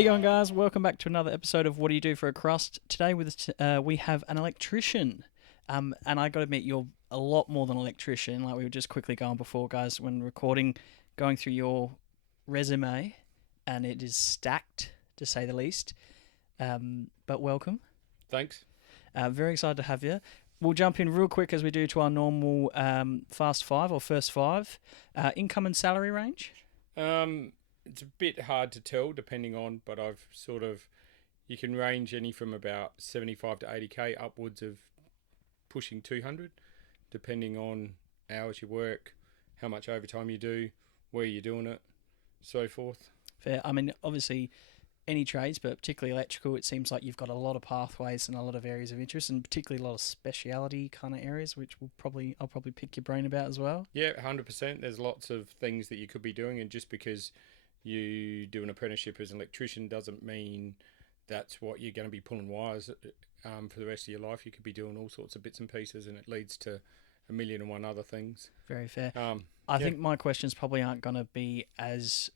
you going, guys? Welcome back to another episode of What Do You Do for a Crust? Today we have an electrician. And I got to admit, you're a lot more than an electrician. Like we were just quickly going before, guys, when recording, going through your resume, and it is stacked, to say the least. But welcome. Thanks. Very excited to have you. We'll jump in real quick as we do to our normal fast five or first five. Income and salary range? It's a bit hard to tell depending on, but you can range any from about 75 to 80k upwards of pushing 200, depending on hours you work, how much overtime you do, where you're doing it, so forth. Fair. I mean, obviously, any trades, but particularly electrical, it seems like you've got a lot of pathways and a lot of areas of interest, and particularly a lot of speciality kind of areas, which I'll probably pick your brain about as well. Yeah, 100%. There's lots of things that you could be doing, and just because you do an apprenticeship as an electrician doesn't mean that's what you're going to be pulling wires for the rest of your life. You could be doing all sorts of bits and pieces, and it leads to a million and one other things. Very fair. I think my questions probably aren't going to be as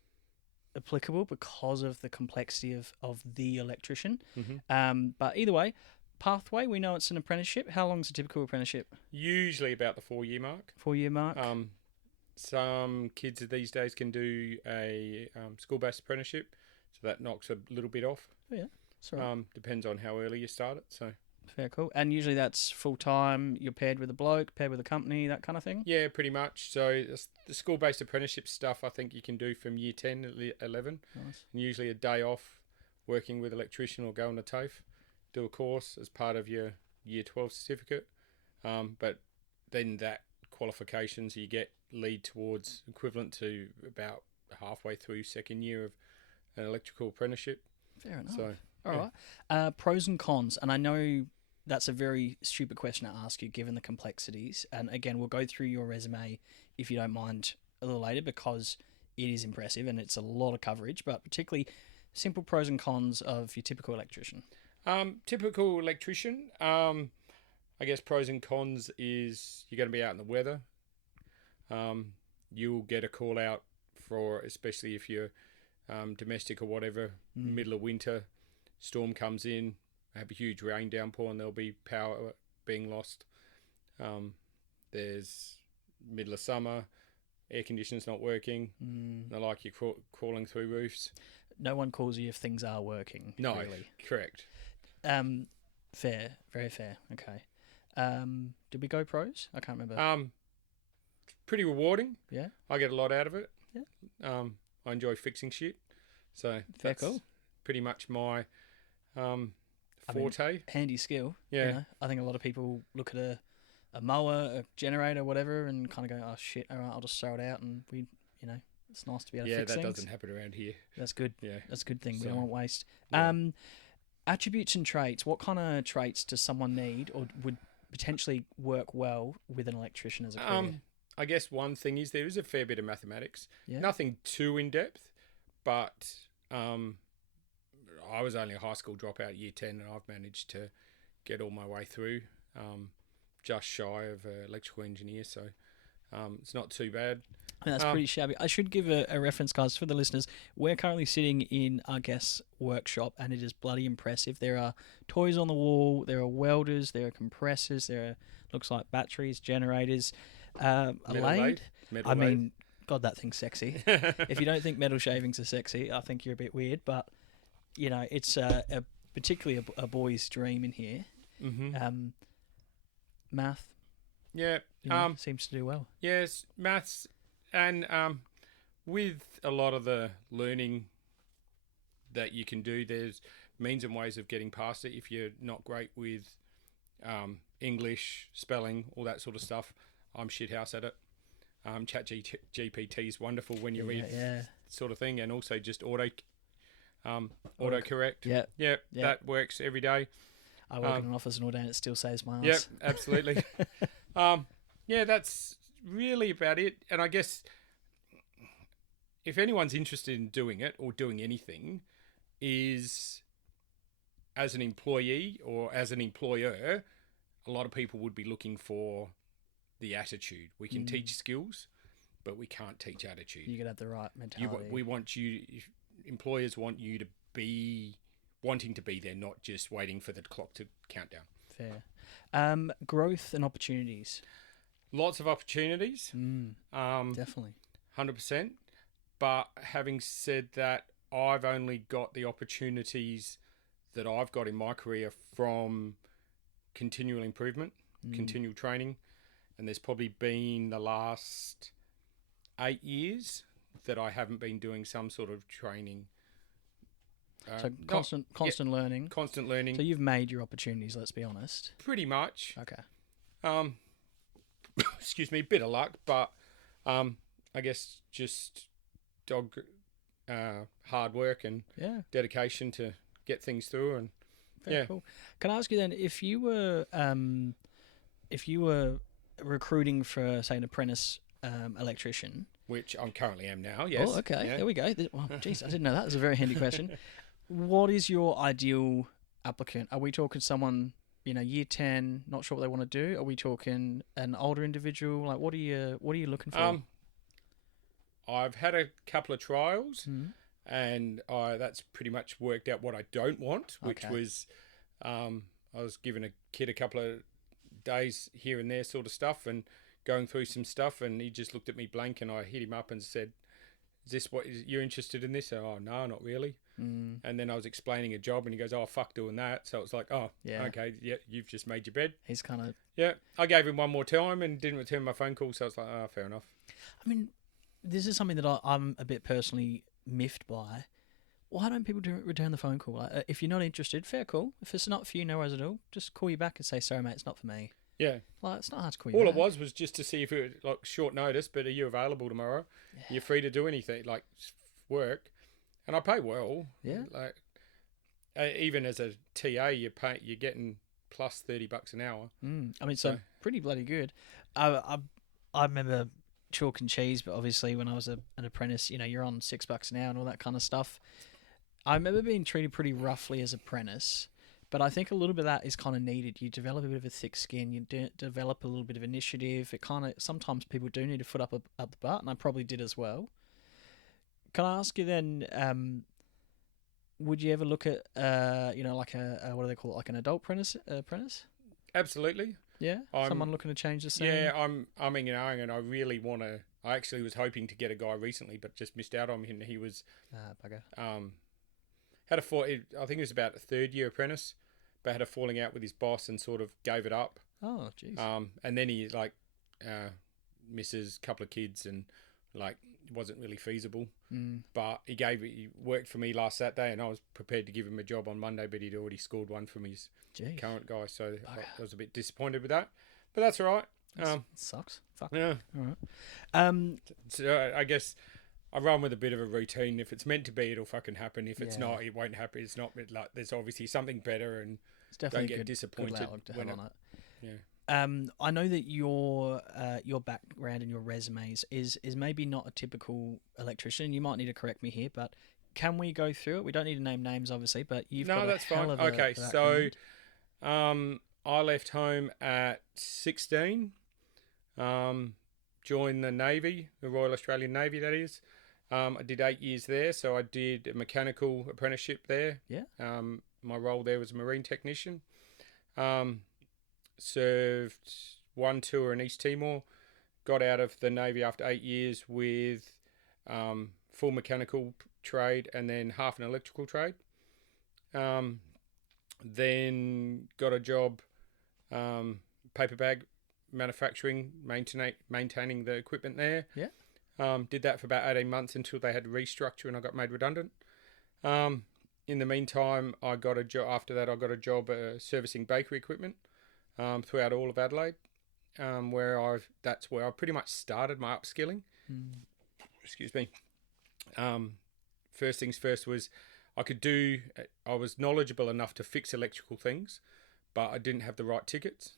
applicable because of the complexity of the electrician. Mm-hmm. But either way, pathway, we know it's an apprenticeship. How long is a typical apprenticeship? Usually about the 4-year mark. 4-year mark. Some kids these days can do a school-based apprenticeship, so that knocks a little bit off. Oh, yeah. Sorry. Depends on how early you start it. So fair, cool. And usually that's full-time, you're paired with a bloke, paired with a company, that kind of thing? Yeah, pretty much. So the school-based apprenticeship stuff I think you can do from year 10 to 11. Nice. And usually a day off working with an electrician or go on a TAFE, do a course as part of your year 12 certificate. But then that qualifications you get lead towards equivalent to about halfway through second year of an electrical apprenticeship. Fair enough. So, all right. Pros and cons, and I know that's a very stupid question to ask you given the complexities. And again, we'll go through your resume, if you don't mind, a little later because it is impressive and it's a lot of coverage, but particularly simple pros and cons of your typical electrician. Typical electrician, I guess pros and cons is you're going to be out in the weather. You'll get a call out for, especially if you're domestic or whatever, middle of winter, storm comes in, have a huge rain downpour and there'll be power being lost. There's middle of summer, air conditioning's not working. They like you crawling through roofs. No one calls you if things are working. No, really. Correct. Fair, very fair. Okay. Did we go pros? I can't remember. Pretty rewarding. Yeah. I get a lot out of it. Yeah. I enjoy fixing shit. So fair, cool. Pretty much my forte. I mean, handy skill. Yeah. You know? I think a lot of people look at a mower, a generator, whatever, and kind of go, "Oh shit! All right, I'll just throw it out." And it's nice to be able to fix things. Yeah, that doesn't happen around here. That's good. Yeah, that's a good thing. We don't want waste. Yeah. Attributes and traits. What kind of traits does someone need, or would potentially work well with an electrician as a career? I guess one thing is there is a fair bit of mathematics. Yeah. Nothing too in depth, but I was only a high school dropout year 10 and I've managed to get all my way through, just shy of an electrical engineer, so it's not too bad. That's pretty shabby. I should give a reference, guys, for the listeners. We're currently sitting in our guest's workshop, and it is bloody impressive. There are toys on the wall, there are welders, there are compressors, there are, looks like batteries, generators, a lathe. I mean, God, that thing's sexy. If you don't think metal shavings are sexy, I think you're a bit weird, but, it's particularly a boy's dream in here. Mm-hmm. Math. Yeah. Seems to do well. Yes, maths. And with a lot of the learning that you can do, there's means and ways of getting past it. If you're not great with English, spelling, all that sort of stuff, I'm shithouse at it. ChatGPT is wonderful when you read sort of thing, and also just autocorrect. Yeah, that works every day. I work in an office and all day and it still saves my ass. Yep, absolutely. That's really about it. And I guess if anyone's interested in doing it or doing anything, is as an employee or as an employer, a lot of people would be looking for the attitude. We can teach skills, but we can't teach attitude. You got to have the right mentality. We want you, employers want you to wanting to be there, not just waiting for the clock to count down. Fair. Growth and opportunities. Lots of opportunities. Definitely. 100%. But having said that, I've only got the opportunities that I've got in my career from continual improvement, continual training. And there's probably been the last 8 years that I haven't been doing some sort of training. So constant learning. Constant learning. So you've made your opportunities, let's be honest. Pretty much. Okay. Excuse me, bit of luck, but I guess just hard work and dedication to get things through. And Very cool. Can I ask you then, if you were recruiting for, say, an apprentice electrician, which I currently am now, yes. Oh, okay. Yeah. There we go. Well, geez, I didn't know that. That's a very handy question. What is your ideal applicant? Are we talking someone, year 10, not sure what they want to do? Are we talking an older individual? Like, what are you looking for? I've had a couple of trials, and that's pretty much worked out what I don't want, which was I was giving a kid a couple of days here and there sort of stuff and going through some stuff, and he just looked at me blank, and I hit him up and said, "Is this what you're interested in this?" Oh, no, not really. And then I was explaining a job, and he goes, "Oh, fuck doing that." So it's like, oh, okay, yeah, you've just made your bed. He's kind of... Yeah, I gave him one more time and didn't return my phone call, so I was like, oh, fair enough. I mean, this is something that I'm a bit personally miffed by. Why don't people return the phone call? Like, if you're not interested, fair call. If it's not for you, no worries at all. Just call you back and say, "Sorry, mate, it's not for me." Yeah. Like, it's not hard to call you All back. it was just to see if it was like short notice, but are you available tomorrow? Yeah. You're free to do anything, like work. And I pay well. Yeah. Like, even as a TA, you're getting plus $30 an hour. I mean, so pretty bloody good. I remember chalk and cheese, but obviously when I was an apprentice, you're on $6 an hour and all that kind of stuff. I remember being treated pretty roughly as apprentice, but I think a little bit of that is kind of needed. You develop a bit of a thick skin. You develop a little bit of initiative. It kind of, sometimes people do need a foot up the butt, and I probably did as well. Can I ask you then, would you ever look at, like what do they call it, like an adult apprentice? Absolutely. Yeah? Someone looking to change the scene? Yeah, I'm umming and ahhing, and I really want to... I actually was hoping to get a guy recently, but just missed out on him. He was... bugger. I think he was about a third-year apprentice, but had a falling out with his boss and sort of gave it up. Oh, jeez. And then he, misses a couple of kids and, it wasn't really feasible. But he worked for me last Saturday, and I was prepared to give him a job on Monday, but he'd already scored one from his current guy, so I was a bit disappointed with that. But that's all right. Sucks. Fuck. Yeah. All right. So I guess I run with a bit of a routine. If it's meant to be, it'll fucking happen. If it's not, it won't happen. It's not like there's obviously something better, and it's definitely don't get disappointed when it. Yeah. I know that your background and your resumes is maybe not a typical electrician. You might need to correct me here, but can we go through it? We don't need to name names, obviously, but you've got a hell of a Okay, so I left home at 16. Joined the Navy, the Royal Australian Navy, that is. I did 8 years there, so I did a mechanical apprenticeship there. Yeah. My role there was a marine technician. Served one tour in East Timor. Got out of the Navy after 8 years with full mechanical trade and then half an electrical trade. Then got a job, paper bag manufacturing, maintaining the equipment there. Yeah. Did that for about 18 months until they had to restructure and I got made redundant. In the meantime, I got a job. After that, I got a job servicing bakery equipment throughout all of Adelaide, that's where I pretty much started my upskilling. Excuse me. First things first was I was knowledgeable enough to fix electrical things, but I didn't have the right tickets.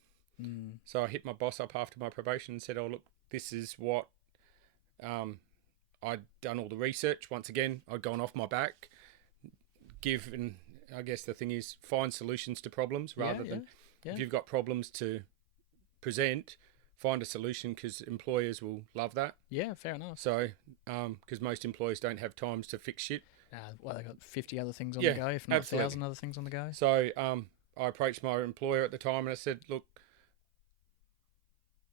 So I hit my boss up after my probation and said, "Oh, look, this is what I'd done all the research. Once again, I'd gone off my back, and I guess the thing is find solutions to problems rather than if you've got problems to present, find a solution because employers will love that." Yeah, fair enough. So, because most employers don't have times to fix shit. Well, they got 50 other things on Yeah, the go, if not absolutely. 1,000 other things on the go. So I approached my employer at the time and I said, look,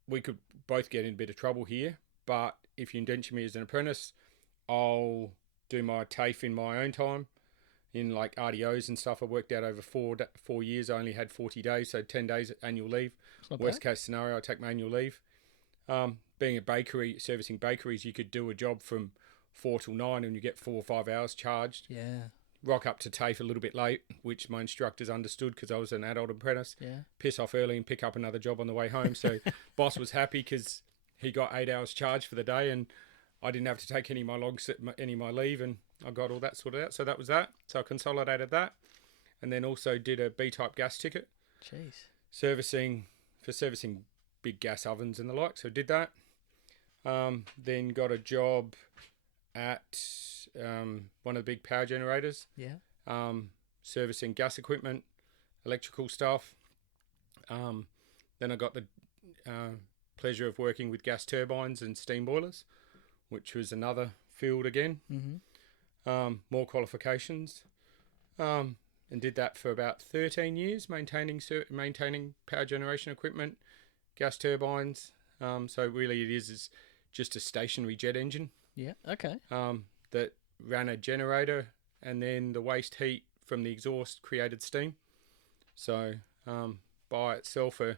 we could both get in a bit of trouble here, but if you indenture me as an apprentice, I'll do my TAFE in my own time, in like RDOs and stuff. I worked out over 4 years. I only had 40 days, so 10 days annual leave. Worst case scenario, I take my annual leave. Being a bakery, servicing bakeries, you could do a job from 4 till 9 and you get 4 or 5 hours charged. Yeah. Rock up to TAFE a little bit late, which my instructors understood because I was an adult apprentice. Yeah. Piss off early and pick up another job on the way home. So boss was happy because he got 8 hours charged for the day and I didn't have to take any of my leave, and I got all that sorted out. So that was that. So I consolidated that, and then also did a B-type gas ticket. Jeez. Servicing big gas ovens and the like. So did that. Then got a job at one of the big power generators. Yeah. Servicing gas equipment, electrical stuff. Then I got the pleasure of working with gas turbines and steam boilers, which was another field again. Mm-hmm. More qualifications. And did that for about 13 years, maintaining power generation equipment, gas turbines. So really it is just a stationary jet engine. Yeah, okay. That ran a generator, and then the waste heat from the exhaust created steam. So by itself, a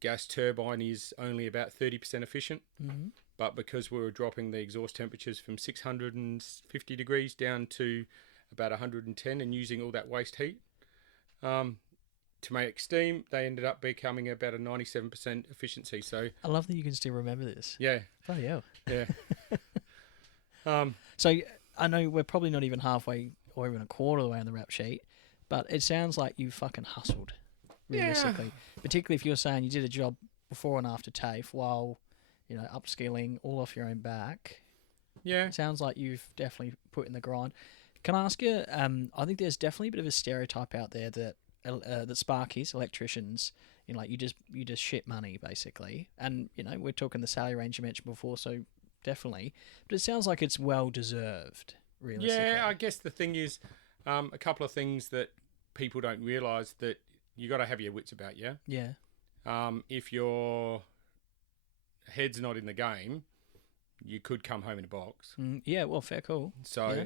gas turbine is only about 30% efficient. Mm-hmm. But because we were dropping the exhaust temperatures from 650 degrees down to about 110 and using all that waste heat to make steam, they ended up becoming about a 97% efficiency. So I love that you can still remember this. Yeah. Bloody hell. Yeah. So I know we're probably not even halfway or even a quarter of the way on the rap sheet, but it sounds like you fucking hustled, realistically. Yeah. Particularly if you're saying you did a job before and after TAFE while, upskilling all off your own back. Yeah. It sounds like you've definitely put in the grind. Can I ask you, I think there's definitely a bit of a stereotype out there that sparkies, electricians, you just shit money, basically. And, we're talking the salary range you mentioned before, so definitely. But it sounds like it's well-deserved, realistically. Yeah, I guess the thing is, a couple of things that people don't realise, that you got to have your wits about you. Yeah. If your head's not in the game, you could come home in a box. Yeah, well, fair call. So,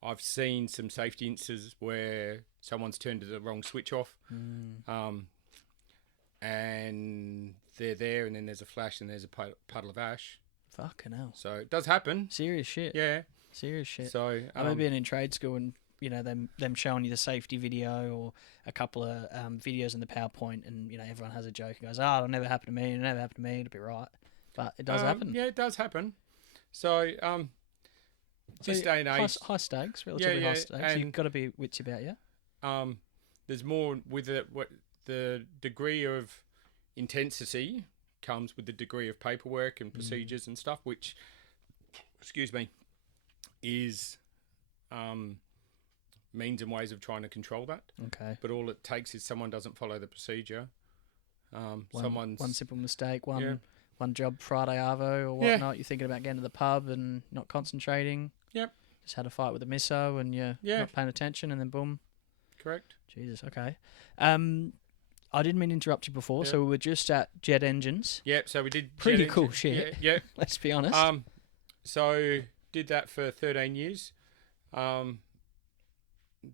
I've seen some safety instances where someone's turned the wrong switch off, and they're there, and then there's a flash, and there's a puddle of ash. Fucking hell. So it does happen. Serious shit. Yeah. Serious shit. So I remember being in trade school and them showing you the safety video or a couple of videos in the PowerPoint, and everyone has a joke and goes, "Oh, it'll never happen to me. It'll never happen to me. It'll be right." But it does happen. Yeah, it does happen. So this day and age, high stakes, relatively high stakes. You've got to be witsy about you. There's more with it. What the degree of intensity comes with the degree of paperwork and procedures and stuff, which, excuse me, is means and ways of trying to control that. Okay. But all it takes is someone doesn't follow the procedure. One simple mistake, one job Friday arvo or whatnot. You're thinking about getting to the pub and not concentrating. Yep. Just had a fight with a misso and you're not paying attention, and then boom. Correct. Jesus. Okay. I didn't mean to interrupt you before, so we were just at jet engines. Yep. So we did pretty cool shit. Yeah. Let's be honest. So did that for 13 years.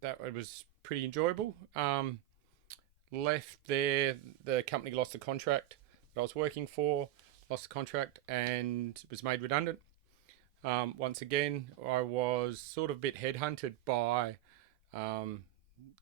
That was pretty enjoyable. Left there, the company lost the contract that I was working for, lost the contract, and was made redundant. Once again, I was sort of a bit headhunted by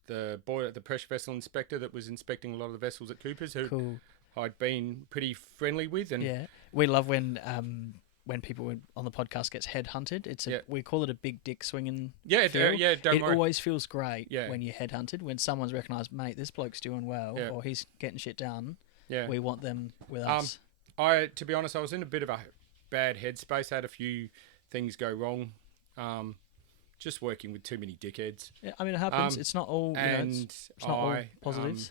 the pressure vessel inspector that was inspecting a lot of the vessels at Cooper's, who I'd been pretty friendly with. And we love when people on the podcast gets headhunted. We call it a big dick swinging. Don't worry. It always feels great when you're headhunted, when someone's recognised, mate, this bloke's doing well, or he's getting shit done. Yeah, we want them with us. To be honest, I was in a bit of a bad headspace. I had a few things go wrong. Just working with too many dickheads. Yeah, I mean, it happens. It's not all. It's not all positives.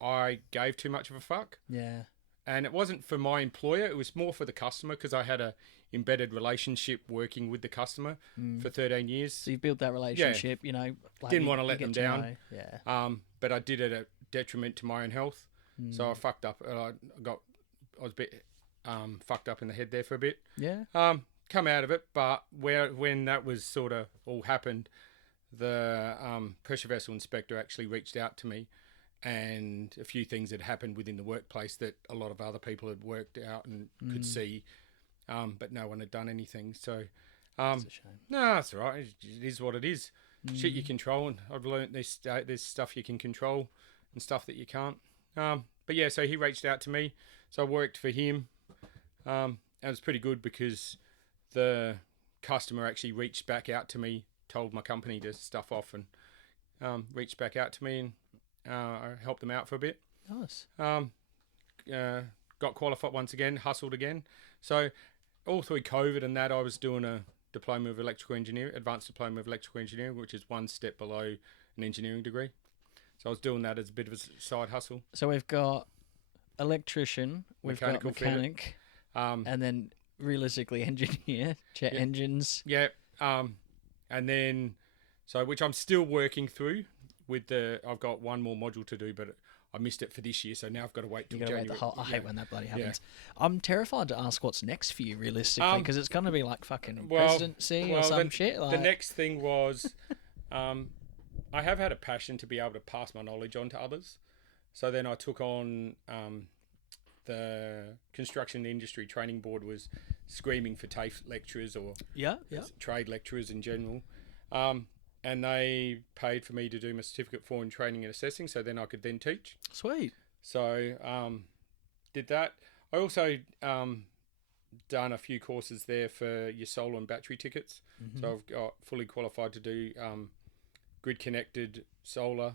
I gave too much of a fuck. Yeah. and it wasn't for my employer. It was more for the customer because I had a embedded relationship working with the customer for 13 years. So you built that relationship, you know. Like Didn't want to let them down. know. Yeah. But I did it at detriment to my own health. So I fucked up. I was a bit fucked up in the head there for a bit. Yeah. Come out of it, but when that was sort of all happened, the pressure vessel inspector actually reached out to me, and a few things had happened within the workplace that a lot of other people had worked out and could see, but no one had done anything. So, That's a shame. no, that's all right. It is what it is. Shit you control, and I've learned there's stuff you can control and stuff that you can't. But yeah, so he reached out to me, so I worked for him, and it was pretty good because the customer actually reached back out to me, told my company to stuff off, and reached back out to me, and I helped them out for a bit. Nice. Got qualified once again, hustled again. So all through COVID and that, I was doing a diploma of electrical engineering, advanced diploma of electrical engineering, which is one step below an engineering degree. So I was doing that as a bit of a side hustle. So we've got electrician, we've Mechanical got mechanic, and then realistically engineer, jet engines. Yeah. And then, so which I'm still working through with I've got one more module to do, but I missed it for this year, so now I've got to wait till January. I hate when that bloody happens. I'm terrified to ask what's next for you, realistically, because it's going to be like fucking presidency or some shit. Like... The next thing was, I have had a passion to be able to pass my knowledge on to others. So then I took on the construction industry training board was screaming for TAFE lecturers or trade lecturers in general. And they paid for me to do my certificate for in training and assessing, so then I could then teach. Sweet. So did that. I also done a few courses there for your solar and battery tickets. So I've got fully qualified to do grid connected solar,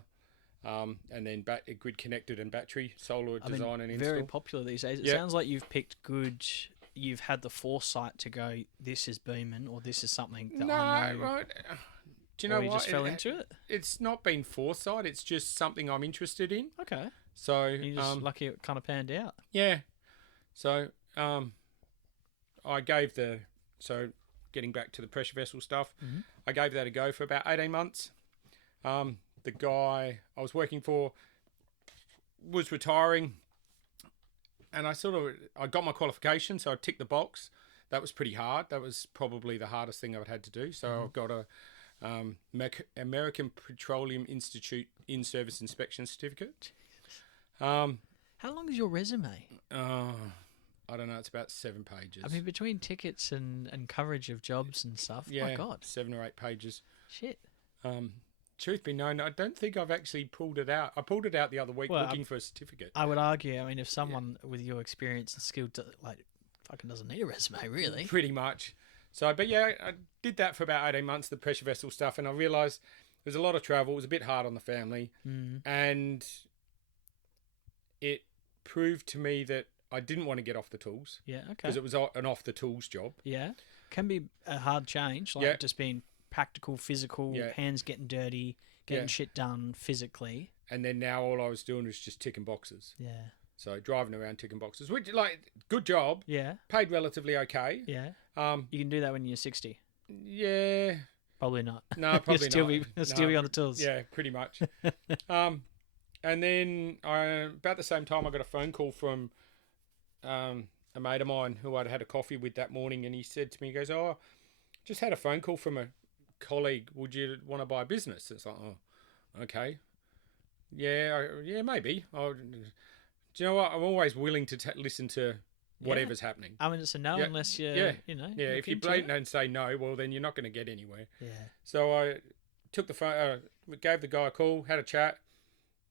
and then grid connected and battery solar design and install. Very popular these days. It sounds like you've picked good. You've had the foresight to go, this is booming, or this is something that I know. Right. Do you know what? You what? just fell into it? It's not been foresight. It's just something I'm interested in. Okay. So you just lucky it kind of panned out. Yeah. So I gave getting back to the pressure vessel stuff, I gave that a go for about 18 months. The guy I was working for was retiring, and I got my qualification, so I ticked the box. That was pretty hard. That was probably the hardest thing I've had to do. So I've got a American Petroleum Institute in-service inspection certificate. How long is your resume? I don't know. It's about 7 pages. I mean, between tickets and coverage of jobs and stuff. Yeah, my God, 7 or 8 pages. Shit. Truth be known, I don't think I've actually pulled it out. I pulled it out the other week looking for a certificate. I would argue. I mean, if someone with your experience and skill, fucking doesn't need a resume, really. Pretty much. So, but yeah, I did that for about 18 months, the pressure vessel stuff, and I realised there was a lot of travel. It was a bit hard on the family, and it proved to me that I didn't want to get off the tools. Yeah, okay. Because it was an off-the-tools job. Yeah. Can be a hard change, just being practical, physical, hands getting dirty, getting shit done physically. And then now all I was doing was just ticking boxes. Yeah. So driving around ticking boxes, which good job. Yeah. Paid relatively okay. Yeah. You can do that when you're 60. Yeah. Probably not. No, probably not. Still be on the tools. Yeah, pretty much. And then about the same time, I got a phone call from a mate of mine who I'd had a coffee with that morning, and he said to me, he goes, "Oh, just had a phone call from a colleague. Would you want to buy a business?" It's like, oh, okay. Yeah, maybe. Do you know what? I'm always willing to listen to whatever's happening. I mean, it's a no unless you, if you blatant and say no, well, then you're not going to get anywhere. Yeah. So I took the phone, gave the guy a call, had a chat.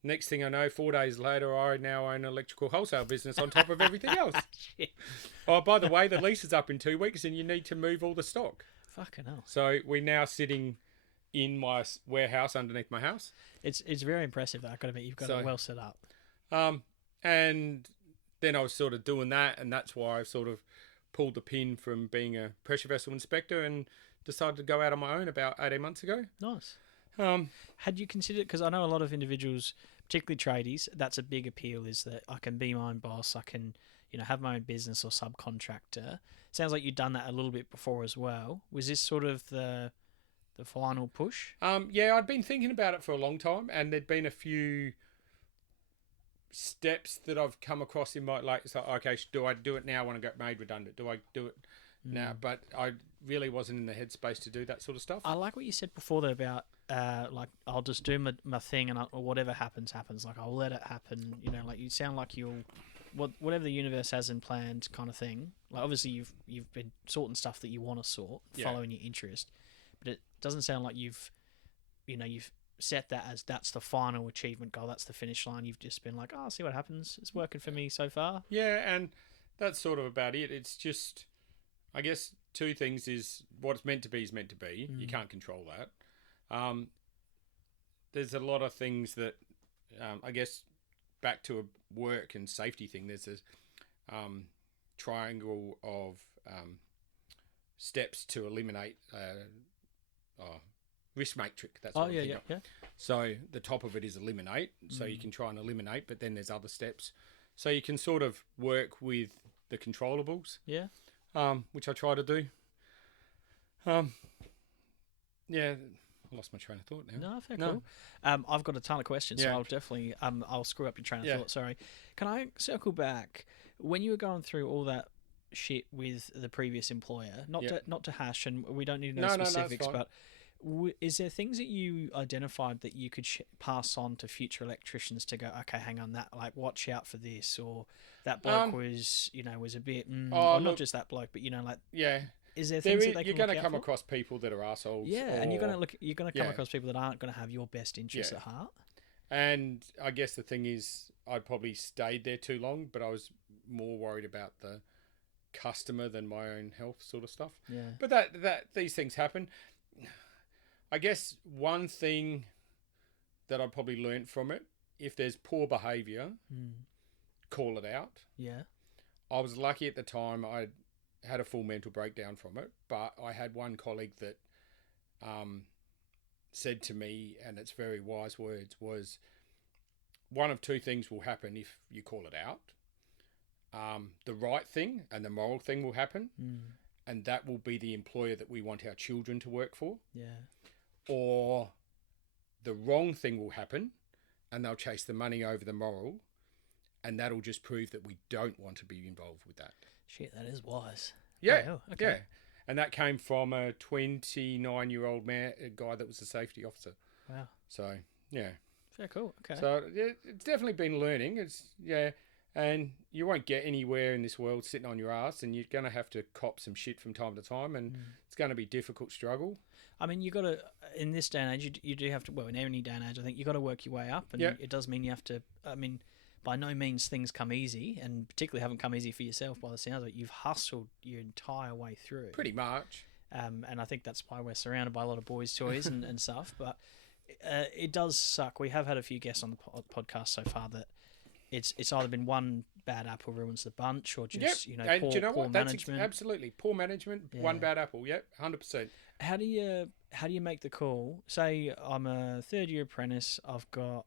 Next thing I know, 4 days later, I now own an electrical wholesale business on top of everything else. Shit. Oh, by the way, the lease is up in 2 weeks and you need to move all the stock. Fucking hell. So we're now sitting in my warehouse underneath my house. It's very impressive, though. I've got to admit, you've got it well set up. And then I was sort of doing that, and that's why I sort of pulled the pin from being a pressure vessel inspector and decided to go out on my own about 18 months ago. Nice. Had you considered, because I know a lot of individuals, particularly tradies, that's a big appeal, is that I can be my own boss, I can have my own business or subcontractor. Sounds like you've done that a little bit before as well. Was this sort of the final push? Yeah, I'd been thinking about it for a long time, and there'd been a few steps that I've come across in my it's like, okay, do I do it now when I get made redundant? Do I do it now? But I really wasn't in the headspace to do that sort of stuff. I like what you said before though about I'll just do my thing and whatever happens. Like I'll let it happen. Like you sound like you'll whatever the universe has in planned kind of thing. Like obviously you've been sorting stuff that you want to sort, following your interest, but it doesn't sound like you've set that as that's the final achievement goal, that's the finish line. You've just been like, oh, I'll see what happens. It's working for me so far. Yeah, and that's sort of about it. It's just, I guess, two things is what's meant to be is meant to be. You can't control that. There's a lot of things that, I guess, back to a work and safety thing, there's this triangle of steps to eliminate risk matrix. That's what I'm thinking of. So the top of it is eliminate. So you can try and eliminate, but then there's other steps. So you can sort of work with the controllables. Yeah. Which I try to do. Yeah. I lost my train of thought now. No, fair cool. I've got a ton of questions, so I'll definitely I'll screw up your train of thought. Sorry. Can I circle back when you were going through all that shit with the previous employer? Not to hash, and we don't need to know specifics, but is there things that you identified that you could pass on to future electricians to go, okay, hang on, that watch out for this, or that bloke was a bit, not just that bloke, but is there things that they you're can going to come across people that are assholes? Yeah, and you're going to come across people that aren't going to have your best interests at heart. And I guess the thing is, I probably stayed there too long, but I was more worried about the customer than my own health, sort of stuff. Yeah. But that these things happen. I guess one thing that I probably learnt from it, if there's poor behaviour, call it out. Yeah. I was lucky at the time. I had a full mental breakdown from it, but I had one colleague that said to me, and it's very wise words, was one of two things will happen if you call it out. The right thing and the moral thing will happen, and that will be the employer that we want our children to work for. Yeah. Or the wrong thing will happen, and they'll chase the money over the moral, and that'll just prove that we don't want to be involved with that. Shit, that is wise. Yeah, okay. Yeah. And that came from a 29-year-old man, a guy that was a safety officer. Wow. So, yeah. Fair cool. Okay. So, yeah, it's definitely been learning. And you won't get anywhere in this world sitting on your ass, and you're going to have to cop some shit from time to time, and it's going to be a difficult struggle. I mean, you got to, in this day and age, you do have to, well, in any day and age, I think you got to work your way up, and it does mean you have to, I mean, by no means things come easy, and particularly haven't come easy for yourself by the sounds of it. You've hustled your entire way through. Pretty much. And I think that's why we're surrounded by a lot of boys' toys and stuff, but it does suck. We have had a few guests on the podcast so far that it's either been one bad apple ruins the bunch, or just poor management. Absolutely poor management. Yeah. One bad apple. Yep, 100%. How do you make the call? Say I'm a third-year apprentice. I've got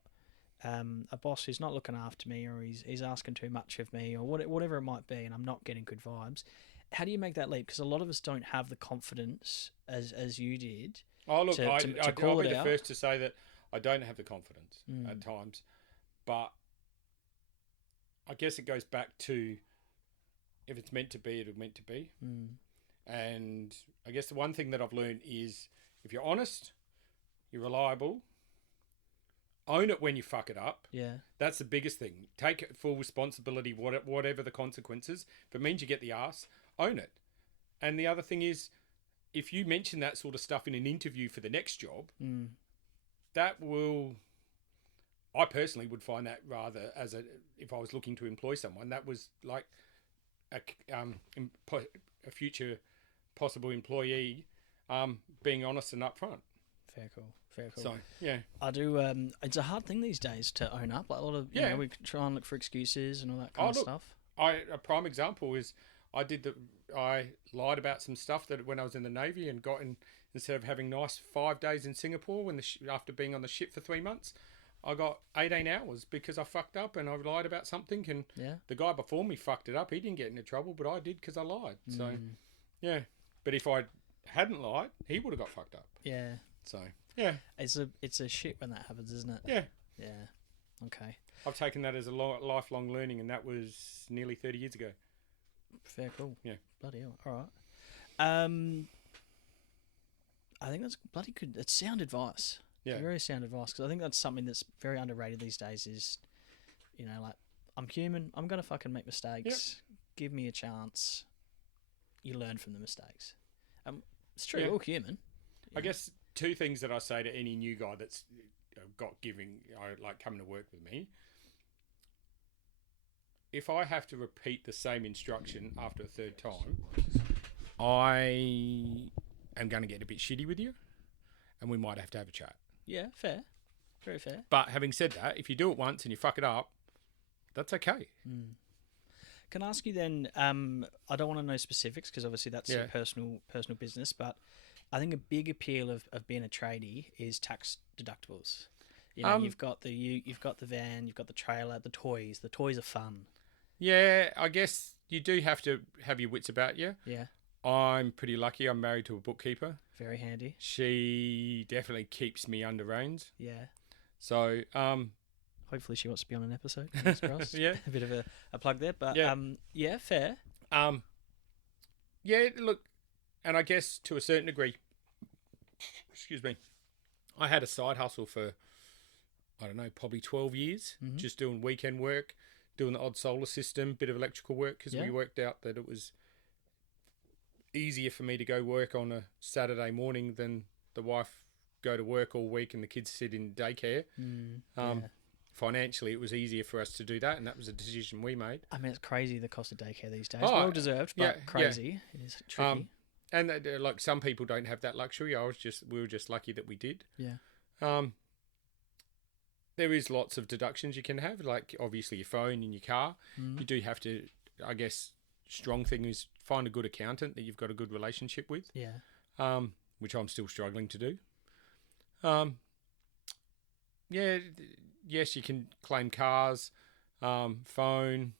a boss who's not looking after me, or he's asking too much of me, or whatever it might be, and I'm not getting good vibes. How do you make that leap? Because a lot of us don't have the confidence as you did. Oh look, I'll be the first to say that I don't have the confidence at times, but I guess it goes back to if it's meant to be, it'll meant to be. And I guess the one thing that I've learned is if you're honest, you're reliable, own it when you fuck it up. Yeah. That's the biggest thing. Take full responsibility, whatever the consequences. If it means you get the ass, own it. And the other thing is, if you mention that sort of stuff in an interview for the next job, that will... I personally would find that rather if I was looking to employ someone, that was like a future possible employee being honest and upfront. Fair call. So, yeah. I do, it's a hard thing these days to own up. Like a lot of, we try and look for excuses and all that kind of stuff. A prime example is I lied about some stuff that when I was in the Navy and got in, instead of having nice 5 days in Singapore after being on the ship for 3 months, I got 18 hours because I fucked up and I lied about something, and Yeah. the guy before me fucked it up. He didn't get into trouble, but I did because I lied. So, Mm. yeah. But if I hadn't lied, he would have got fucked up. Yeah. So, yeah. It's a shit when that happens, isn't it? Yeah. Yeah. Okay. I've taken that as a lifelong learning, and that was nearly 30 years ago. Fair cool. Yeah. Bloody hell. All right. I think that's bloody good. It's sound advice. Yeah. It's very sound advice, because I think that's something that's very underrated these days is, like, I'm human. I'm going to fucking make mistakes. Yep. Give me a chance. You learn from the mistakes. It's true. We're all human. I guess two things that I say to any new guy that's coming to work with me. If I have to repeat the same instruction after a third time, I am going to get a bit shitty with you, and we might have to have a chat. Yeah, fair. Very fair. But having said that, if you do it once and you fuck it up, that's okay. Mm. Can I ask you then, I don't want to know specifics because obviously that's your personal business, but I think a big appeal of being a tradie is tax deductibles. You've got the van, you've got the trailer, the toys. The toys are fun. Yeah, I guess you do have to have your wits about you. Yeah. I'm pretty lucky. I'm married to a bookkeeper. Very handy. She definitely keeps me under reins. Yeah. So, hopefully she wants to be on an episode. Crust. Yeah. A bit of a plug there, but yeah, fair. Yeah, look, and I guess to a certain degree, excuse me, I had a side hustle for, I don't know, probably 12 years, just doing weekend work, doing the odd solar system, bit of electrical work, because we worked out that it was easier for me to go work on a Saturday morning than the wife go to work all week and the kids sit in daycare. Financially, it was easier for us to do that, and that was a decision we made. I mean, it's crazy the cost of daycare these days. Well deserved, but crazy. Yeah. It is tricky. And like some people don't have that luxury. We were just lucky that we did. Yeah. There is lots of deductions you can have, like obviously your phone and your car. You do have to, I guess, strong thing is find a good accountant that you've got a good relationship with. Yeah. Which I'm still struggling to do. Yes, you can claim cars, phone,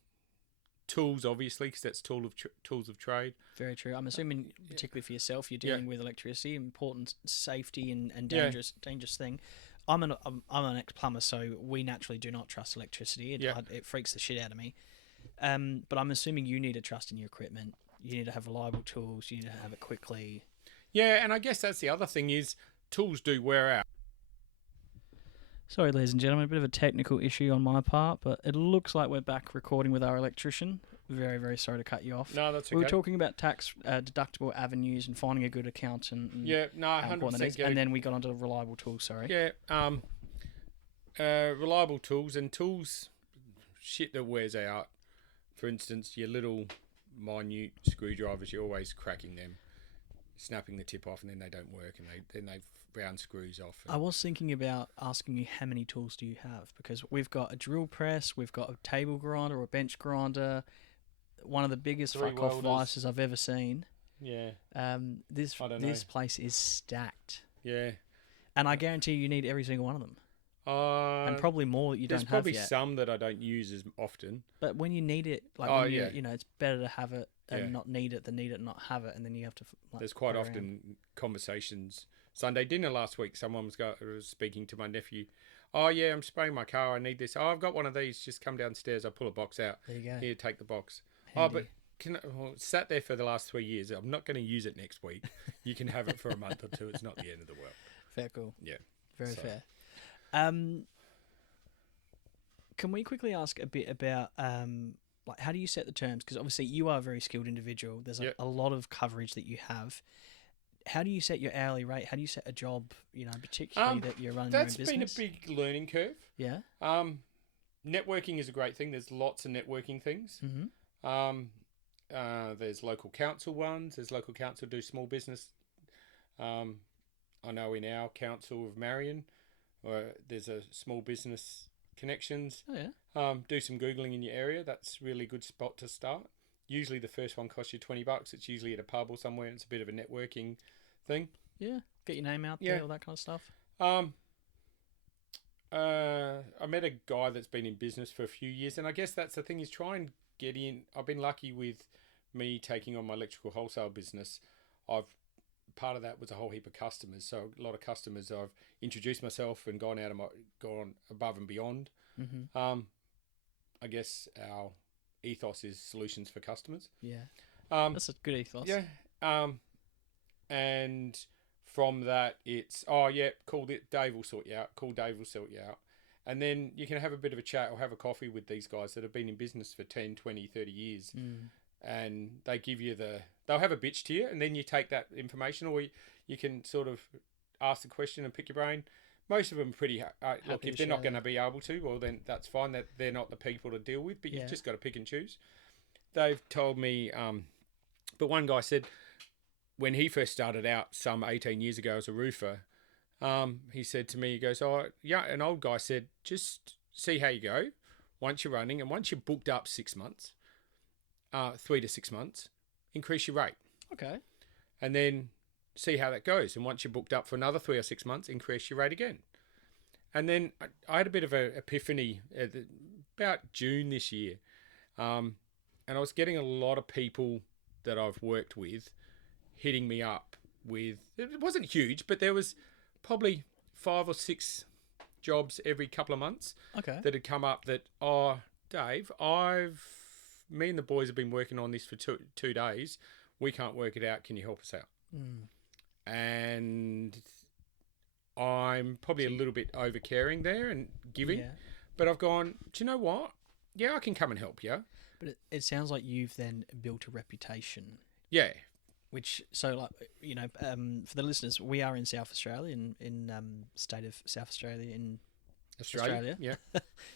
tools, obviously, because that's tools of trade. Very true. I'm assuming, particularly for yourself, you're dealing with electricity, important safety and dangerous thing. I'm an ex-plumber, so we naturally do not trust electricity. It freaks the shit out of me. But I'm assuming you need to trust in your equipment. You need to have reliable tools. You need to have it quickly. Yeah, and I guess that's the other thing is tools do wear out. Sorry, ladies and gentlemen, a bit of a technical issue on my part, but it looks like we're back recording with our electrician. Very, very sorry to cut you off. No, that's okay. We were talking about tax deductible avenues and finding a good accountant. And 100%. And then we got onto reliable tools, sorry. Yeah, reliable tools and tools, shit that wears out. For instance, your little minute screwdrivers, you're always cracking them, snapping the tip off, and then they don't work, and then they round screws off. I was thinking about asking you how many tools do you have, because we've got a drill press, we've got a table grinder or a bench grinder, one of the biggest fuck off vices I've ever seen. Yeah. This place is stacked. Yeah. And I guarantee you need every single one of them. And probably more that you don't have yet. There's probably some that I don't use as often. But when you need it, it's better to have it and not need it than need it and not have it, and then you have to. There's quite often conversations. Sunday dinner last week, someone was speaking to my nephew. Oh yeah, I'm spraying my car. I need this. Oh, I've got one of these. Just come downstairs. I pull a box out. There you go. Here, take the box. Handy. Oh, but it's sat there for the last 3 years. I'm not going to use it next week. You can have it for a month or two. It's not the end of the world. Fair, cool. Yeah. Very fair. Can we quickly ask a bit about how do you set the terms? Because obviously you are a very skilled individual. There's a lot of coverage that you have. How do you set your hourly rate? How do you set a job, particularly that you're running your own business? That's been a big learning curve. Yeah. Networking is a great thing. There's lots of networking things. There's local council ones. There's local council do small business. I know in our council of Marion, there's a small business connections. Oh, yeah. Do some Googling in your area. That's a really good spot to start. Usually the first one costs you $20. It's usually at a pub or somewhere. It's a bit of a networking thing. Yeah. Get your name out there, all that kind of stuff. I met a guy that's been in business for a few years, and I guess that's the thing is try and get in. I've been lucky with me taking on my electrical wholesale business. Part of that was a whole heap of customers. So a lot of customers I've introduced myself and gone above and beyond. Mm-hmm. I guess our ethos is solutions for customers. Yeah. That's a good ethos. Yeah. And from that, it's, cool, Dave will sort you out. Cool, Dave will sort you out. And then you can have a bit of a chat or have a coffee with these guys that have been in business for 10, 20, 30 years. And they give you they'll have a bitch to you, and then you take that information, or you can sort of ask the question and pick your brain. Most of them are pretty, look, if they're not going to be able to, well, then that's fine. That they're not the people to deal with, but you've just got to pick and choose. They've told me, but one guy said, when he first started out some 18 years ago as a roofer, he said to me, he goes, an old guy said, just see how you go once you're running, and once you're booked up 6 months, 3 to 6 months, increase your rate. Okay. And then see how that goes. And once you're booked up for another 3 or 6 months, increase your rate again. And then I had a bit of an epiphany about June this year. And I was getting a lot of people that I've worked with hitting me up with, it wasn't huge, but there was probably 5 or 6 jobs every couple of months that had come up that, Dave, me and the boys have been working on this for two days. We can't work it out. Can you help us out? And I'm probably a little bit over caring there and giving, but I've gone, do you know what? Yeah, I can come and help you. But it sounds like you've then built a reputation. Yeah. Which, so like, for the listeners, we are in South Australia, in state of South Australia, in Australia. Yeah.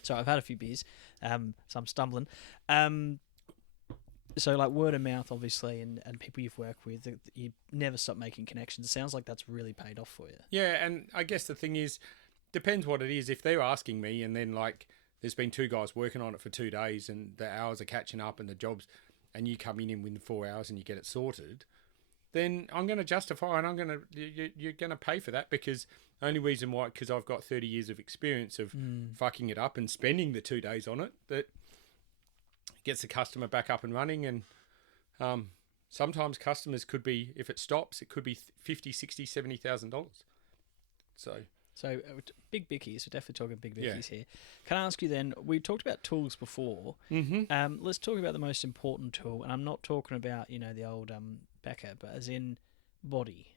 So I've had a few beers, so I'm stumbling. So like word of mouth, obviously, and people you've worked with, you never stop making connections. It sounds like that's really paid off for you. Yeah, and I guess the thing is, depends what it is. If they're asking me, and then like there's been 2 guys working on it for 2 days, and the hours are catching up, and the jobs, and you come in within 4 hours and you get it sorted, then I'm going to justify, and you're going to pay for that, because only reason why, because I've got 30 years of experience of fucking it up and spending the 2 days on it, that gets the customer back up and running. And sometimes customers could be, if it stops, it could be $50,000, $60,000, $70,000. So big bickies, we're definitely talking big bickies here. Can I ask you then, we talked about tools before. Let's talk about the most important tool, and I'm not talking about, the old Becker, but as in body.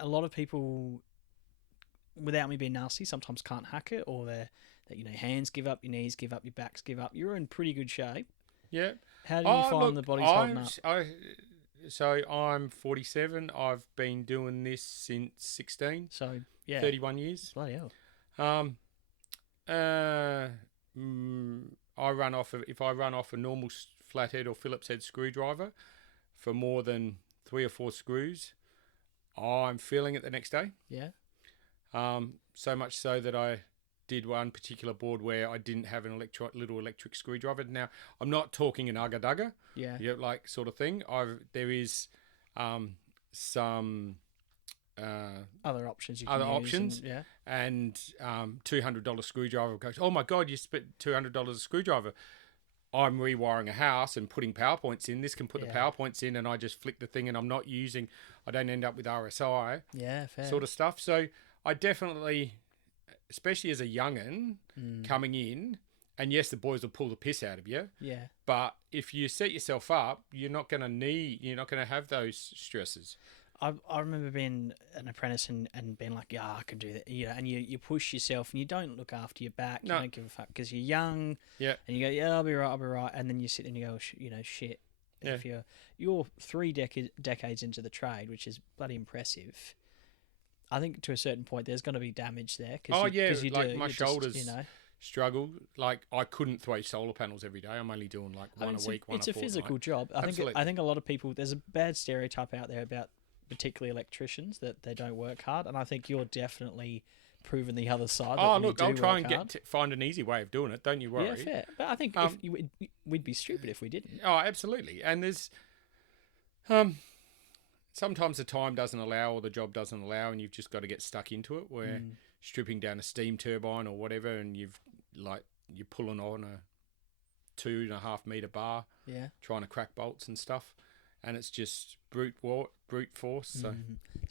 A lot of people, without me being nasty, sometimes can't hack it, or hands give up, your knees give up, your backs give up. You're in pretty good shape. Yeah. How do you find the body's holding up? So I'm 47. I've been doing this since 16. So, yeah. 31 years. Bloody hell. I run off a normal flathead or Phillips head screwdriver for more than 3 or 4 screws, I'm feeling it the next day. Yeah. So much so that I did one particular board where I didn't have an little electric screwdriver. Now, I'm not talking an ugga-dugga, like sort of thing. There is some other options you can use. And $200 screwdriver goes, oh my God, you spent $200 a screwdriver. I'm rewiring a house and putting PowerPoints in. This can put the PowerPoints in, and I just flick the thing, and I don't end up with RSI. Yeah, fair. Sort of stuff. So I definitely, especially as a young'un coming in, and yes, the boys will pull the piss out of you. Yeah. But if you set yourself up, you're not going to have those stresses. I remember being an apprentice and being like, I can do that. And you push yourself, and you don't look after your back. You don't give a fuck because you're young. Yeah. And you go, I'll be right. And then you sit and you go, shit. Yeah. If you're 3 decades into the trade, which is bloody impressive. I think to a certain point there's going to be damage there. My shoulders struggle. Like I couldn't throw solar panels every day. I'm only doing like one a week, one a fortnight. It's a physical job. I think a lot of people, there's a bad stereotype out there about particularly electricians that they don't work hard, and I think you're definitely proven the other side. I'll try and find an easy way of doing it. Don't you worry. Yeah, fair. But I think we'd be stupid if we didn't. Oh, absolutely. And there's sometimes the time doesn't allow or the job doesn't allow, and you've just got to get stuck into it. Where stripping down a steam turbine or whatever, and you're pulling on a 2.5 meter bar, trying to crack bolts and stuff, and it's just brute force. So,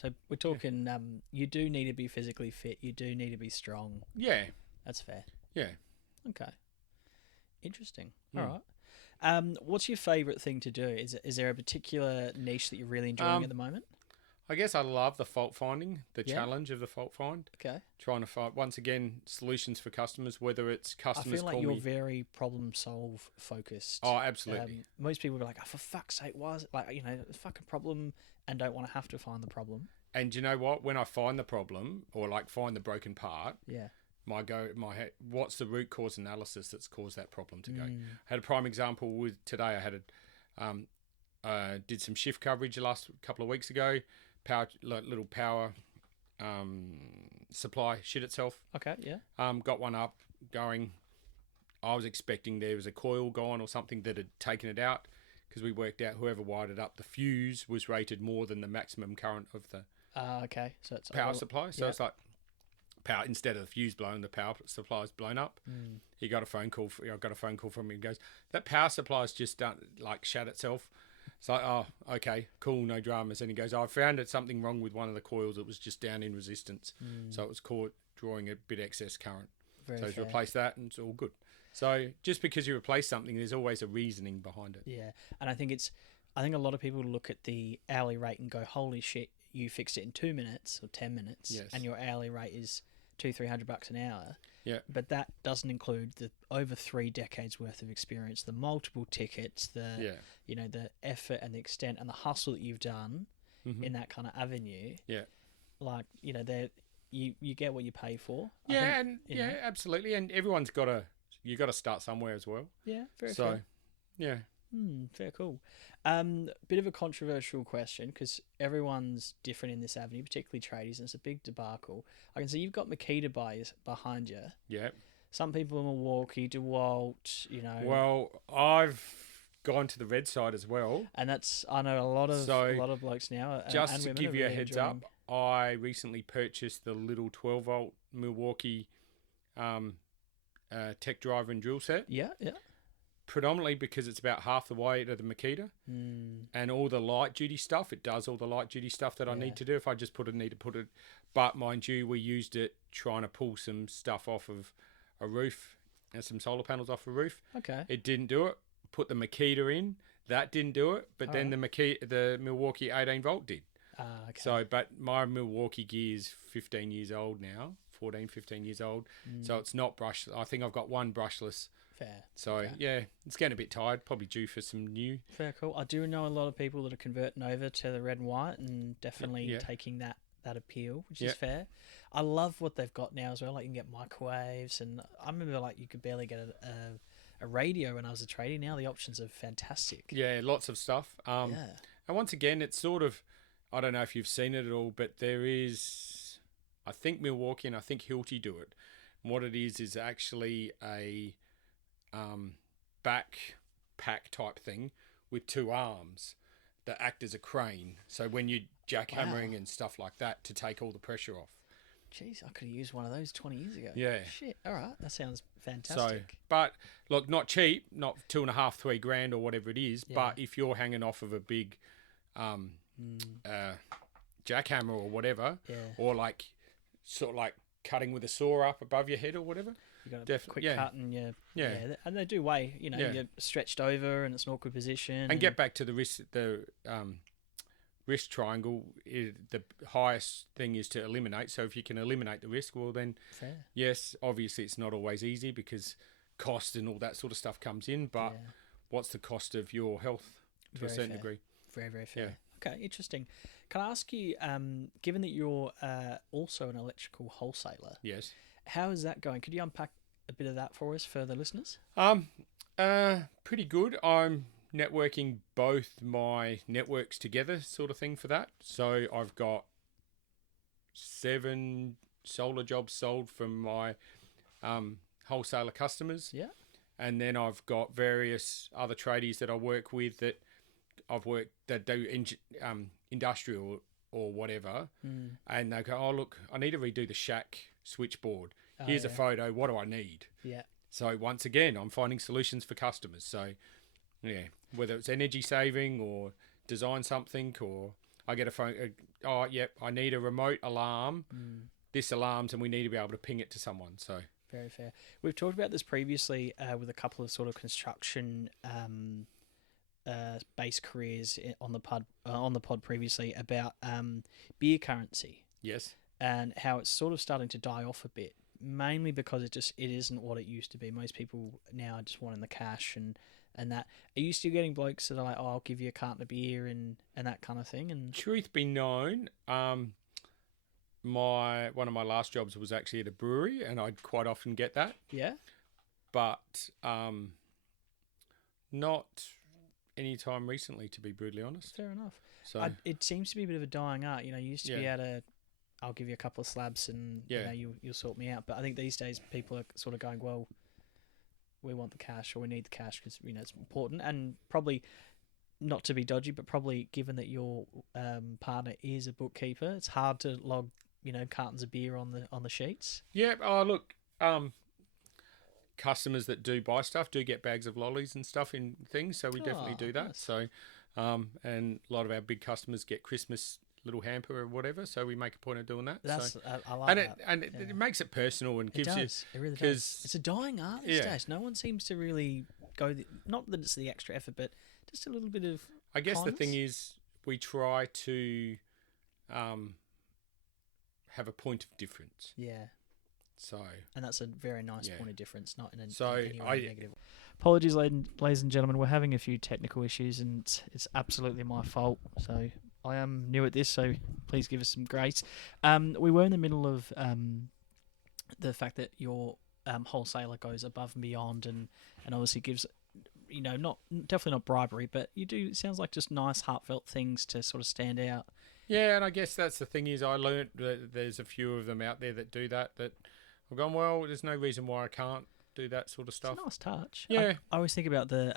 so we're talking. You do need to be physically fit. You do need to be strong. Yeah, that's fair. Yeah. Okay. Interesting. All right. What's your favourite thing to do? Is there a particular niche that you're really enjoying at the moment? I guess I love the fault finding, the challenge of the fault find. Okay. Trying to find, once again, solutions for customers, whether it's customers. I feel like you're very problem solve focused. Oh, absolutely. Most people are like, oh, for fuck's sake, why is it like, a fucking problem, and don't want to have to find the problem. And you know what? When I find the problem or like find the broken part, my what's the root cause analysis that's caused that problem to go? I had a prime example with today. I had did some shift coverage the last couple of weeks ago. Little power supply shit itself. Okay, yeah. Got one up going. I was expecting there was a coil gone or something that had taken it out, because we worked out whoever wired it up, the fuse was rated more than the maximum current of the okay. So it's power supply. So it's like power, instead of the fuse blown, the power supply's blown up. I got a phone call from him. He goes, that power supply's just done, like shut itself. It's like, oh, okay, cool, no dramas. And he goes, I found something wrong with one of the coils. It was just down in resistance. So it was caught drawing a bit excess current. So he's replaced that, and it's all good. So just because you replace something, there's always a reasoning behind it. Yeah, and I think a lot of people look at the hourly rate and go, holy shit, you fixed it in 2 minutes or 10 minutes, and your hourly rate is $200-300 an hour. Yeah. But that doesn't include the over 3 decades worth of experience, the multiple tickets, the effort and the extent and the hustle that you've done in that kind of avenue. Yeah. Like, you get what you pay for. Yeah, absolutely. And everyone's you got to start somewhere as well. Yeah, very so, fair. Yeah. Fair, cool. Bit of a controversial question, because everyone's different in this avenue, particularly tradies, and it's a big debacle. I can see you've got Makita behind you. Yeah. Some people in Milwaukee, DeWalt, Well, I've gone to the red side as well, and I know a lot of blokes now. Just to give you a heads up, I recently purchased the little 12-volt Milwaukee tech driver and drill set. Yeah. Predominantly because it's about half the weight of the Makita, and all the light duty stuff. It does all the light duty stuff that I need to do. If I just need to put it, but mind you, we used it trying to pull some stuff off of a roof and some solar panels off a roof. Okay. It didn't do it. Put the Makita in. That didn't do it. But then the Milwaukee 18-volt did. Okay. So, but my Milwaukee gear is 15 years old now, 14, 15 years old. So it's not brushless. I think I've got one brushless. Fair. So, it's getting a bit tired. Probably due for some new. Fair, cool. I do know a lot of people that are converting over to the red and white and definitely taking that appeal, which is fair. I love what they've got now as well. Like, you can get microwaves, and I remember you could barely get a radio when I was a tradie. Now the options are fantastic. Yeah, lots of stuff. And once again, it's sort of, I don't know if you've seen it at all, but there is, I think Milwaukee and I think Hilti do it. And what it is actually a backpack type thing with 2 arms that act as a crane. So when you're jackhammering and stuff like that, to take all the pressure off. Jeez, I could have used one of those 20 years ago. Yeah. Shit. All right. That sounds fantastic. So, but look, not cheap, not $2,500-3 grand or whatever it is. Yeah. But if you're hanging off of a big jackhammer or whatever, or sort of like cutting with a saw up above your head or whatever. You got a quick cut and and they do weigh. You're stretched over and it's an awkward position. And get back to the risk triangle. The highest thing is to eliminate. So if you can eliminate the risk, well then, yes, obviously it's not always easy because cost and all that sort of stuff comes in. But what's the cost of your health to a certain degree? Very, very fair. Yeah. Okay, interesting. Can I ask you, given that you're also an electrical wholesaler? Yes. How is that going? Could you unpack a bit of that for us for the listeners? Pretty good. I'm networking both my networks together sort of thing for that. So I've got 7 solar jobs sold from my wholesaler customers. Yeah. And then I've got various other tradies that I work with that do industrial or whatever. And they go, oh, look, I need to redo the shack switchboard. Oh, Here's a yeah. photo. What do I need? Yeah. So once again, I'm finding solutions for customers. So yeah, whether it's energy saving or design something, or I get a phone. Oh, yep, I need a remote alarm. This alarms, and we need to be able to ping it to someone. So Very fair. We've talked about this previously with a couple of sort of construction based careers on the pod previously about beer currency yes, and how it's sort of starting to die off a bit, mainly because it isn't what it used to be. Most people now are just wanting the cash and that. Are you still getting blokes that are like, oh, I'll give you a carton of beer and that kind of thing? And truth be known, one of my last jobs was actually at a brewery, and I'd quite often get that. yeah, But not any time recently, to be brutally honest. fair enough. So It seems to be a bit of a dying art. You know, you used to be Yeah. able to, I'll give you a couple of slabs and Yeah. you'll sort me out. But I think these days people are sort of going, well, we want the cash or we need the cash because it's important, and probably not to be dodgy, but probably given that your partner is a bookkeeper, it's hard to log cartons of beer on the sheets. yeah. Oh, look. Customers that do buy stuff do get bags of lollies and stuff in things, so we definitely do that. Nice. So, and a lot of our big customers get Christmas little hamper or whatever, so we make a point of doing that. That's So, I like and that. it makes it personal and It gives does. It really 'cause- does. It's a dying art these Yeah. days. No one seems to really go. Not that it's the extra effort, but just a little bit of. I guess the thing kindness. is we try to have a point of difference. Yeah, So and that's a very nice Yeah. point of difference, not in a So in any way I- negative. Apologies, ladies and gentlemen. We're having a few technical issues, and it's absolutely my fault. So I am new at this, so please give us some grace. We were in the middle of the fact that your wholesaler goes above and beyond, and obviously gives, not definitely not bribery, but you do. It sounds like just nice, heartfelt things to sort of stand out. yeah, and I guess that's the thing is I learnt that there's a few of them out there that do that. That I've gone, well, there's no reason why I can't do that sort of It's stuff. a nice touch. Yeah. I always think about the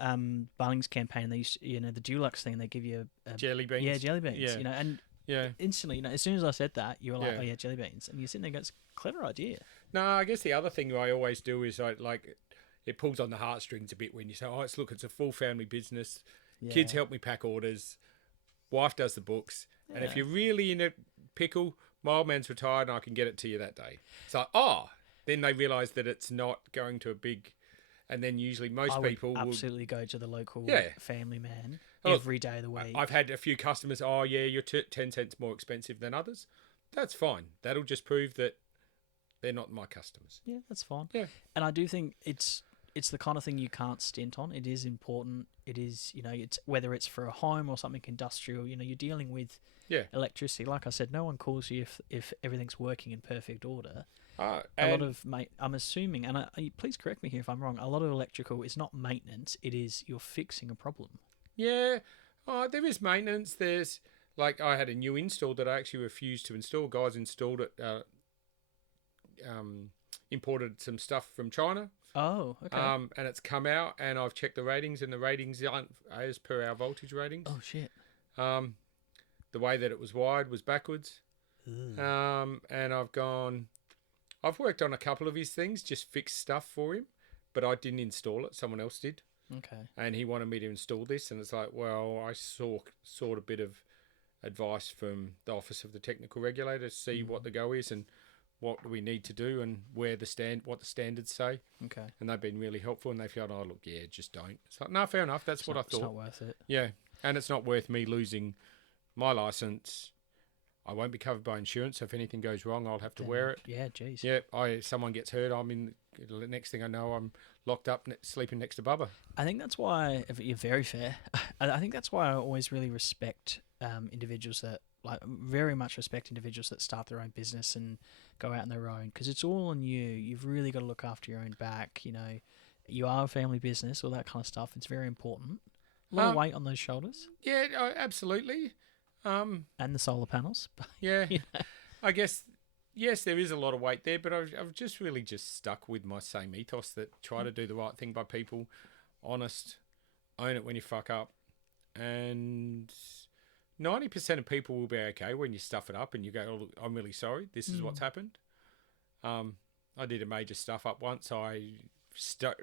Bunnings campaign. They used to, the Dulux thing. They give you Jelly beans. yeah, jelly beans. Yeah. And Yeah. instantly, as soon as I said that, you were like, Yeah. oh yeah, jelly beans, and you're sitting there going, it's a clever idea. No, I guess the other thing I always do is it pulls on the heartstrings a bit when you say, oh, it's a full family business. Yeah. Kids help me pack orders. Wife does the books. And if Yeah. you're really in a pickle, my old man's retired and I can get it to you that day. It's like, then they realise that it's not going to a big... And then usually most I would people will... absolutely go to the local Yeah. family man Look, every day of the week. I've had a few customers, oh, yeah, you're 10 cents more expensive than others. That's fine. That'll just prove that they're not my customers. Yeah, that's fine. Yeah. And I do think it's the kind of thing you can't stint on. It is important. It is, it's whether it's for a home or something industrial, you're dealing with Yeah. electricity. Like I said, no one calls you if everything's working in perfect order. A And lot of I'm assuming, and please correct me here if I'm wrong, a lot of electrical is not maintenance. It is you're fixing a problem. yeah, there is maintenance. There's, I had a new install that I actually refused to install. Guys installed it, imported some stuff from China. Oh, okay. And it's come out, and I've checked the ratings, and the ratings aren't as per our voltage ratings. Oh shit. The way that it was wired was backwards. And I've worked on a couple of his things, just fixed stuff for him, but I didn't install it. Someone else did. Okay. And he wanted me to install this, and it's like, well, I sought a bit of advice from the Office of the Technical Regulator to see what the go is and what we need to do and what the standards say. Okay. And they've been really helpful, and they've gone, oh, look, yeah, just don't. It's like, no, fair enough. That's what I It's thought. not worth it. Yeah, and it's not worth me losing my license. I won't be covered by insurance, so if anything goes wrong, I'll have to wear it. Yeah, jeez. Yeah, someone gets hurt, the next thing I know, I'm locked up, sleeping next to Bubba. I think that's why, if you're very fair, I think that's why I always really respect individuals that, very much respect individuals that start their own business and go out on their own, because it's all on you. You've really got to look after your own back. You are a family business, all that kind of stuff. It's very important. A lot of weight on those shoulders. Yeah, absolutely. And the solar panels. Yeah, You know? I guess, yes, there is a lot of weight there, but I've just really just stuck with my same ethos that try to do the right thing by people, honest, own it when you fuck up, and 90% of people will be okay when you stuff it up and you go, oh, look, I'm really sorry, this is what's happened. I did a major stuff up once. I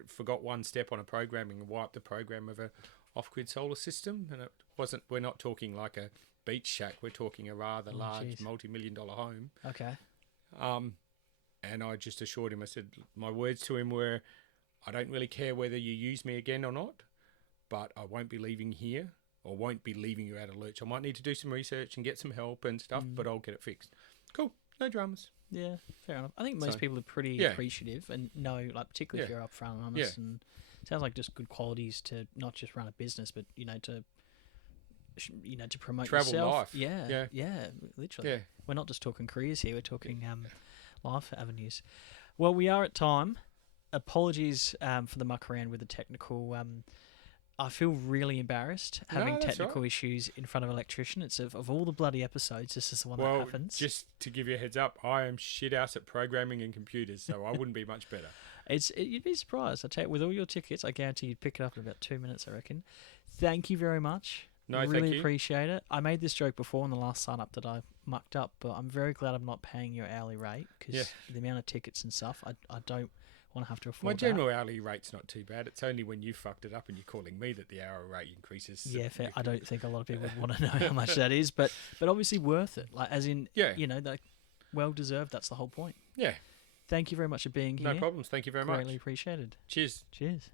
forgot one step on a programming and wiped the program of a off-grid solar system, and it wasn't. We're not talking like a beach shack. We're talking a rather large, multi-million-dollar home. Okay. And I just assured him. I said my words to him were, "I don't really care whether you use me again or not, but I won't be leaving here, or won't be leaving you out of lurch. I might need to do some research and get some help and stuff, but I'll get it fixed." Cool. No dramas. Yeah, fair enough. I think most people are pretty appreciative and know, like, particularly if you're upfront and honest. And it sounds like just good qualities to not just run a business, but to promote travel yourself. life. Yeah, literally. Yeah. We're not just talking careers here; we're talking life avenues. Well, we are at time. Apologies for the muck around with the technical. I feel really embarrassed having technical issues in front of Electrician. It's of all the bloody episodes, this is the one that happens. Just to give you a heads up, I am shit ass at programming and computers, so I wouldn't be much better. You'd be surprised. I tell you, with all your tickets, I guarantee you'd pick it up in about 2 minutes, I reckon. Thank you very much. No, really thank you. Appreciate it. I made this joke before in the last sign-up that I mucked up, but I'm very glad I'm not paying your hourly rate, because the amount of tickets and stuff, I don't want to have to afford My that. general hourly rate's not too bad. It's only when you fucked it up and you're calling me that the hour rate increases. Yeah, fair. I don't think a lot of people would want to know how much that is, but obviously worth it. Like, as in, like, well deserved. That's the whole point. Yeah. Thank you very much for being here. No problems. Thank you very much. Greatly appreciated. Cheers. Cheers.